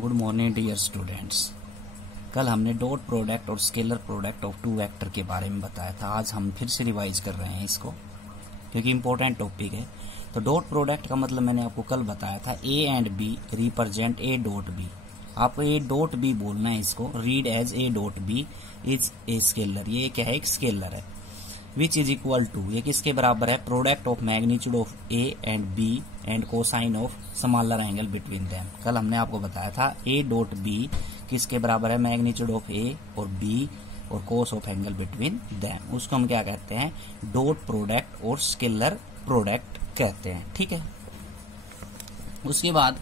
Good morning dear students. कल हमने dot product और scalar product of two vector के बारे में बताया था। आज हम फिर से रिवाइज कर रहे हैं इसको, क्योंकि इंपॉर्टेंट टॉपिक है। तो डॉट प्रोडक्ट का मतलब मैंने आपको कल बताया था, A and B represent A dot B. आपको ए डॉट बी बोलना है, इसको read as A dot B is a scalar. ये क्या है? एक स्केलर है। विच इज इक्वल टू, ये किसके बराबर है? Product of magnitude of A and B and cosine of smaller angle between them. कल हमने आपको बताया था ए डॉट बी किसके बराबर है? मैग्नीट्यूड ऑफ ए और बी और cos of angle between them. उसको हम क्या कहते हैं? डॉट प्रोडक्ट और स्केलर प्रोडक्ट कहते हैं। ठीक है। उसके बाद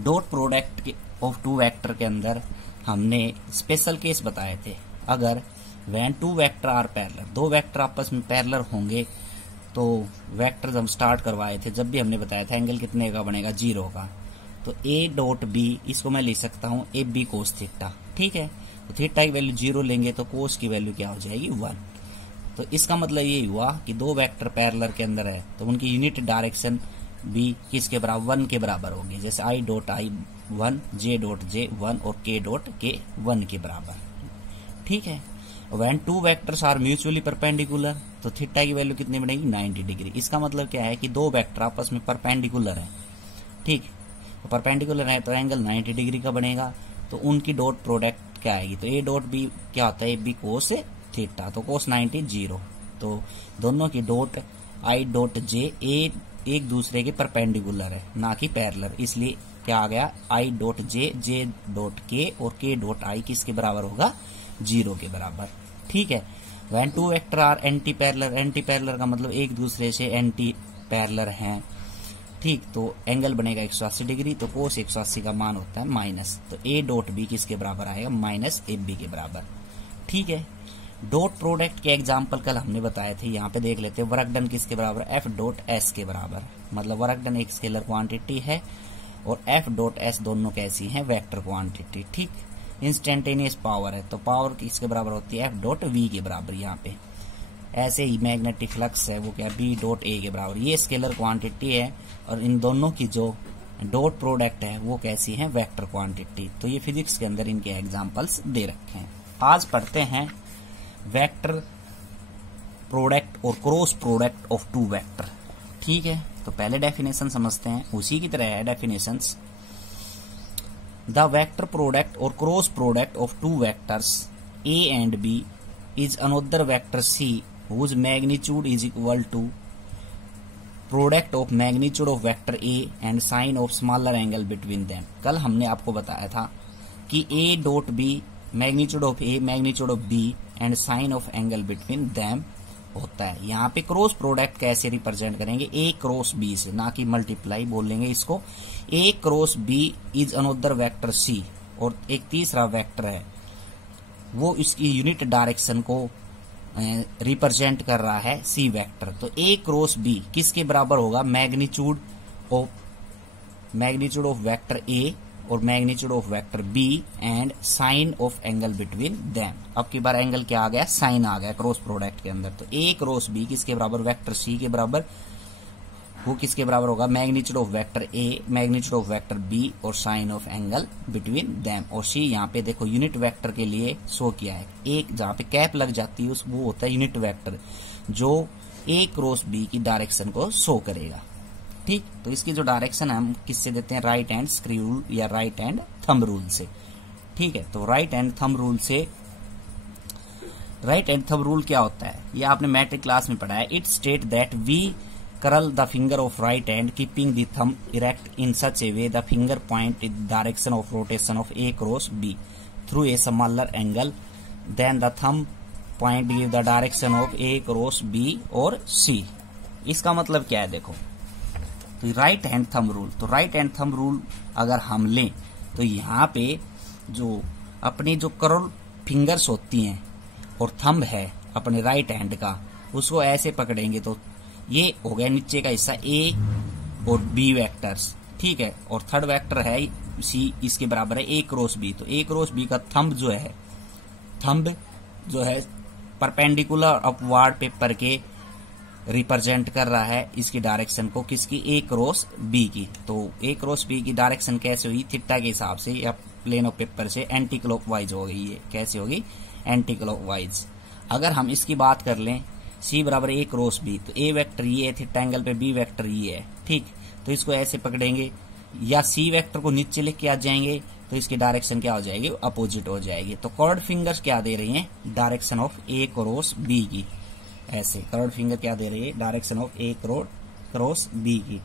dot product of two vector के अंदर हमने स्पेशल केस बताए थे। अगर when two vector are parallel, दो वेक्टर आपस में पैरेलल होंगे, तो वेक्टर जब स्टार्ट करवाए थे, जब भी हमने बताया था एंगल कितने का बनेगा? 0 का। तो ए डॉट बी, इसको मैं लिख सकता हूँ ए बी कोस थीटा। ठीक है। तो थीटा की वैल्यू 0 लेंगे तो कोस की वैल्यू क्या हो जाएगी? 1। तो इसका मतलब ये हुआ कि दो वेक्टर पैरेलल के अंदर है तो उनकी यूनिट डायरेक्शन बी किसके बराबर? 1 के बराबर होगी। जैसे I dot I 1, J dot J 1 और के डॉट के 1 के बराबर। ठीक है। When two vectors are mutually perpendicular, तो थीटा की वैल्यू कितनी बनेगी? 90 डिग्री। इसका मतलब क्या है कि दो वेक्टर आपस में परपेंडिकुलर है। ठीक, तो परपेंडिकुलर है तो एंगल 90 डिग्री का बनेगा। तो उनकी डॉट प्रोडक्ट क्या आएगी? तो ए डॉट बी क्या होता है? A B cos theta. तो कोस 90 0। तो दोनों की डॉट आई डॉट जे एक दूसरे के परपेंडिकुलर है, ना कि पैरेलल। इसलिए क्या आ गया? आई डॉट जे डॉट के और के डॉट आई किसके बराबर होगा? 0 के बराबर। ठीक है। When two vector are anti parallel, anti parallel का मतलब एक दूसरे से एंटी पैरेलल हैं। ठीक, तो एंगल बनेगा 180 डिग्री। तो कोस 180 का मान होता है माइनस। तो ए डॉट बी किसके बराबर आएगा? माइनस ए बी के बराबर। ठीक है। डॉट प्रोडक्ट के एग्जाम्पल कल हमने बताए थे, यहाँ पे देख लेते हैं। वर्क डन किसके बराबर? एफ डॉट एस के बराबर। मतलब वर्क डन एक स्केलर क्वांटिटी है और एफ डॉट एस दोनों कैसी है? Vector quantity. ठीक। इंस्टेंटेनियस पावर है तो पावर किसके बराबर होती है? एफ डॉट वी के बराबर। यहाँ पे ऐसे ही मैग्नेटिक फ्लक्स है वो क्या? बी डॉट ए के बराबर। ये स्केलर क्वांटिटी है और इन दोनों की जो डॉट प्रोडक्ट है वो कैसी है? Vector quantity. तो ये फिजिक्स के अंदर इनके एग्जांपल्स दे रखे हैं। आज पढ़ते हैं वेक्टर प्रोडक्ट और cross product of two vector. ठीक है। तो पहले डेफिनेशन समझते हैं, उसी की तरह है definitions. The vector product or cross product of two vectors A and B is another vector C whose magnitude is equal to product of magnitude of vector A and sine of smaller angle between them। कल हमने आपको बताया था कि A dot B magnitude of A magnitude of B and sine of angle between them होता है। यहाँ पे क्रॉस प्रोडक्ट कैसे रिप्रेजेंट करेंगे? ए क्रॉस बी से, ना कि मल्टीप्लाई बोलेंगे इसको। A cross B is another vector C, और एक तीसरा वेक्टर है वो इसकी यूनिट डायरेक्शन को रिप्रेजेंट कर रहा है, सी वेक्टर। तो ए क्रॉस बी किसके बराबर होगा? मैग्नीट्यूड ऑफ वेक्टर ए और magnitude of vector B and sine of angle between them. अब की बार एंगल क्या आ गया? साइन आ गया क्रॉस प्रोडक्ट के अंदर। तो ए क्रॉस बी किसके बराबर? वेक्टर सी के बराबर। वो किसके बराबर होगा? Magnitude of vector A, magnitude of vector B और sine of angle between them. और सी यहाँ पे देखो यूनिट वेक्टर के लिए शो किया है। एक जहाँ पे कैप लग जाती है वो होता है यूनिट वेक्टर, जो ए क्रॉस बी की डायरेक्शन को शो करेगा। ठीक। तो इसकी जो डायरेक्शन है हम किससे देते हैं? राइट हैंड स्क्रू रूल या राइट हैंड थंब रूल से। ठीक है। तो राइट हैंड थंब रूल से, राइट हैंड थंब रूल क्या होता है? ये आपने मैट्रिक क्लास में पढ़ा है। It state that we curl the finger of right hand keeping the thumb erect in such a way the finger point in the direction of rotation of A cross B through a smaller angle then the thumb point give the direction of A cross B और C। इसका मतलब क्या है? देखो, तो right hand thumb rule, तो right hand thumb rule अगर हम लें तो यहाँ पे जो अपनी जो कर्ल फिंगर्स होती हैं और थंब है अपने राइट हैंड का, उसको ऐसे पकड़ेंगे तो ये हो गया नीचे का हिस्सा ए और बी वेक्टर्स। ठीक है। और थर्ड वेक्टर है सी, इसके बराबर है ए क्रॉस बी। तो ए क्रॉस बी का थंब जो है परपेंडिकुलर अपवार्ड पेपर के रिप्रेजेंट कर रहा है इसकी डायरेक्शन को, किसकी, ए क्रॉस बी की। तो ए क्रॉस बी की डायरेक्शन कैसे हुई, थीटा के हिसाब से या प्लेन ऑफ पेपर से एंटी क्लॉकवाइज हो गई है। कैसे होगी, एंटी क्लॉकवाइज। अगर हम इसकी बात कर लें सी बराबर ए क्रॉस बी, तो ए वेक्टर ये है थीटा एंगल पे, बी वेक्टर ये है, ठीक। तो इसको ऐसे पकड़ेंगे या सी वेक्टर को नीचे लेके आ जाएंगे तो इसकी डायरेक्शन क्या हो जाएगी, अपोजिट हो जाएगी। तो कर्व्ड फिंगर्स क्या दे रही हैं, direction of A cross B की। ऐसे कर्व्ड फिंगर क्या दे रही है, direction of A cross B की,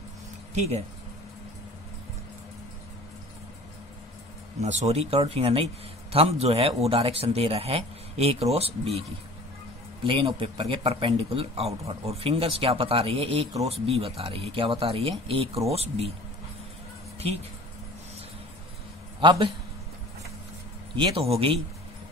ठीक है ना, सॉरी कर्व्ड फिंगर नहीं, थंब जो है वो डायरेक्शन दे रहा है ए क्रॉस बी की, प्लेन ऑफ पेपर के परपेंडिकुलर आउटवर्ड। और फिंगर्स क्या बता रही है, ए क्रॉस बी बता रही है। क्या बता रही है, ए क्रॉस बी, ठीक। अब ये तो हो गई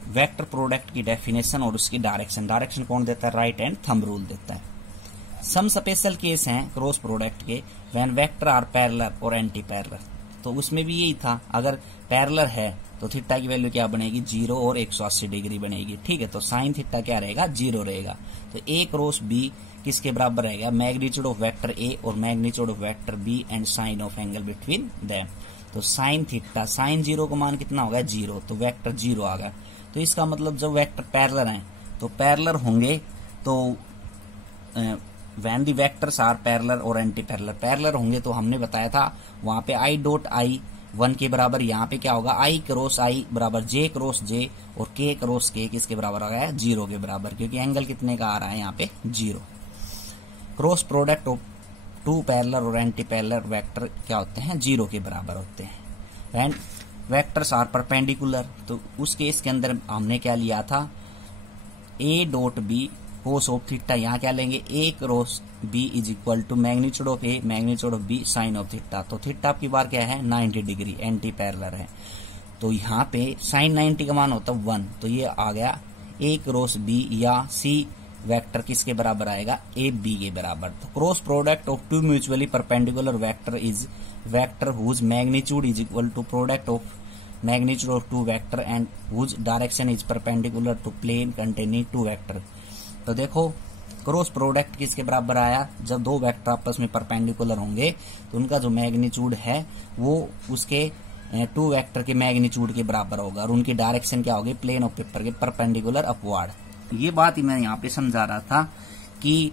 वेक्टर प्रोडक्ट की डेफिनेशन और उसकी डायरेक्शन। डायरेक्शन कौन देता है, राइट हैंड थंब रूल देता है। सम स्पेशल केस हैं क्रॉस प्रोडक्ट के, व्हेन वेक्टर आर पैरेलल और एंटी पैरेलल। तो उसमें भी यही था, अगर पैरेलल है तो थीटा की वैल्यू क्या बनेगी, 0 और 180 डिग्री बनेगी, ठीक है। तो साइन थीटा क्या रहेगा, 0 रहेगा। तो ए क्रॉस बी किसके बराबर रहेगा, मैग्नीट्यूड ऑफ वेक्टर ए और magnitude of vector B and sine of angle between them. तो साइन थीटा, साइन 0 का मान कितना होगा, 0, तो वेक्टर 0 आ गया। तो इसका मतलब जब वेक्टर पैरेलल हैं तो पैरेलल होंगे, तो when the vectors are parallel और एंटी पैरेलल, पैरेलल होंगे तो हमने बताया था वहां पे आई डॉट आई 1 के बराबर, यहाँ पे क्या होगा, आई क्रॉस आई बराबर जे क्रॉस जे, और के क्रॉस के किसके बराबर आ गया, 0 के बराबर, क्योंकि एंगल कितने का आ रहा है यहाँ पे, 0। Cross product of two parallel और एंटी पैरेलल वेक्टर क्या होते हैं, 0 के बराबर होते हैं। एंड वेक्टर्स आर परपेंडिकुलर, तो उस केस के अंदर हमने क्या लिया था, A dot B cos of theta, यहाँ क्या लेंगे, A cross B is equal to magnitude of A magnitude of B sine of theta. तो थीटा आपकी बार क्या है, 90 डिग्री, एंटी पैरेलल है। तो यहाँ पे साइन 90 का मान होता है 1, तो ये आ गया ए क्रॉस बी या सी वेक्टर किसके बराबर आएगा, ए बी के बराबर। तो cross product of two mutually perpendicular vector is vector whose magnitude is equal to product of magnitude of two vector and whose direction is perpendicular to plane containing two vector. तो देखो cross product किसके बराबर आया, जब दो vector आपस में perpendicular होंगे तो उनका जो मैग्नीट्यूड है वो उसके टू वेक्टर के मैग्नीट्यूड के बराबर होगा, और उनकी डायरेक्शन क्या होगी, प्लेन ऑफ पेपर के परपेंडिकुलर अपवार्ड। ये बात ही मैं यहाँ पे समझा रहा था कि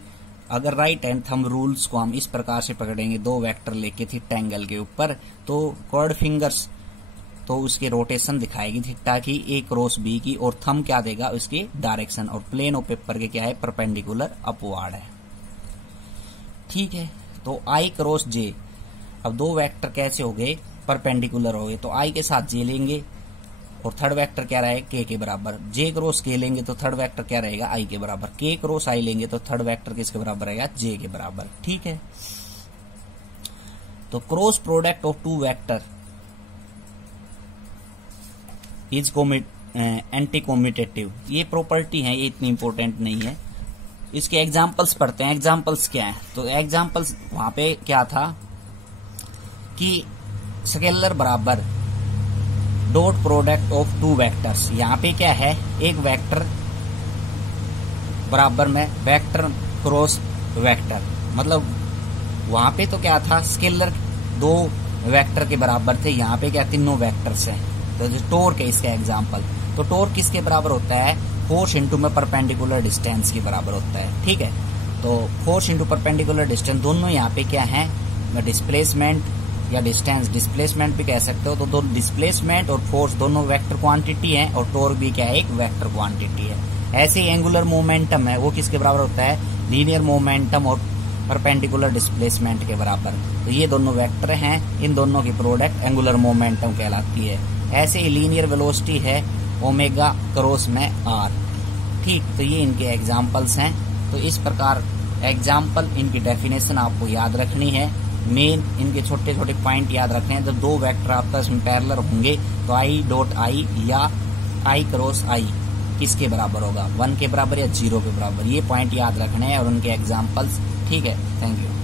अगर राइट हैंड थंब रूल्स को हम इस प्रकार से पकड़ेंगे, दो वेक्टर लेके थीटा एंगल के ऊपर, तो कर्व्ड फिंगर्स तो उसके रोटेशन दिखाएगी थीटा की, ए क्रॉस बी की, और थंब क्या देगा, उसकी डायरेक्शन, और प्लेन ऑफ पेपर के क्या है, परपेंडिकुलर अपवार्ड है, ठीक है। तो आई क्रॉस जे, अब दो वेक्टर कैसे हो गए, परपेंडिकुलर हो गए, तो आई के साथ जे लेंगे और थर्ड वेक्टर क्या रहेगा, के के बराबर। जे क्रॉस के लेंगे तो थर्ड वेक्टर क्या रहेगा, आई के बराबर। के क्रॉस आई लेंगे तो थर्ड वेक्टर किसके बराबर रहेगा, जे के बराबर, ठीक है। तो cross product of two vector is anti commutative, ये प्रॉपर्टी है, ये इतनी इंपॉर्टेंट नहीं है। इसके एग्जांपल्स पढ़ते हैं। एग्जांपल्स क्या है, तो एग्जांपल्स वहां पे क्या था कि स्केलर बराबर dot product of two vectors, यहाँ पे क्या है, एक वेक्टर बराबर में वेक्टर क्रॉस वेक्टर, मतलब वहां पे तो क्या था, स्केलर दो वेक्टर के बराबर थे, यहाँ पे क्या तीनों वेक्टर्स हैं। तो जो टॉर्क है इसका एग्जांपल, तो टॉर्क किसके बराबर होता है, फोर्स इंटू में परपेंडिकुलर डिस्टेंस के बराबर होता है, ठीक है। तो फोर्स इंटू परपेंडिकुलर डिस्टेंस दोनों यहाँ पे क्या है, डिस्प्लेसमेंट या डिस्टेंस, डिस्प्लेसमेंट भी कह सकते हो। तो दो डिस्प्लेसमेंट और फोर्स दोनों वेक्टर क्वांटिटी है, और टॉर्क भी क्या है, एक वेक्टर क्वांटिटी है। ऐसे ही एंगुलर मोमेंटम है, वो किसके बराबर होता है, लीनियर मोमेंटम और परपेंडिकुलर डिस्प्लेसमेंट के बराबर। तो ये दोनों वेक्टर हैं, इन दोनों की प्रोडक्ट एंगुलर मोमेंटम कहलाती है। ऐसे ही लीनियर वेलोसिटी है ओमेगा क्रॉस में आर, ठीक। तो ये इनके एग्जांपल्स हैं। तो इस प्रकार एग्जांपल, इनकी डेफिनेशन आपको याद रखनी है, मेन इनके छोटे छोटे पॉइंट याद रखने हैं। जब दो वेक्टर आपस में पैरेलल होंगे तो आई डॉट आई या आई क्रॉस आई किसके बराबर होगा, 1 के बराबर या 0 के बराबर, ये पॉइंट याद रखने हैं और उनके एग्जांपल्स, ठीक है। Thank you.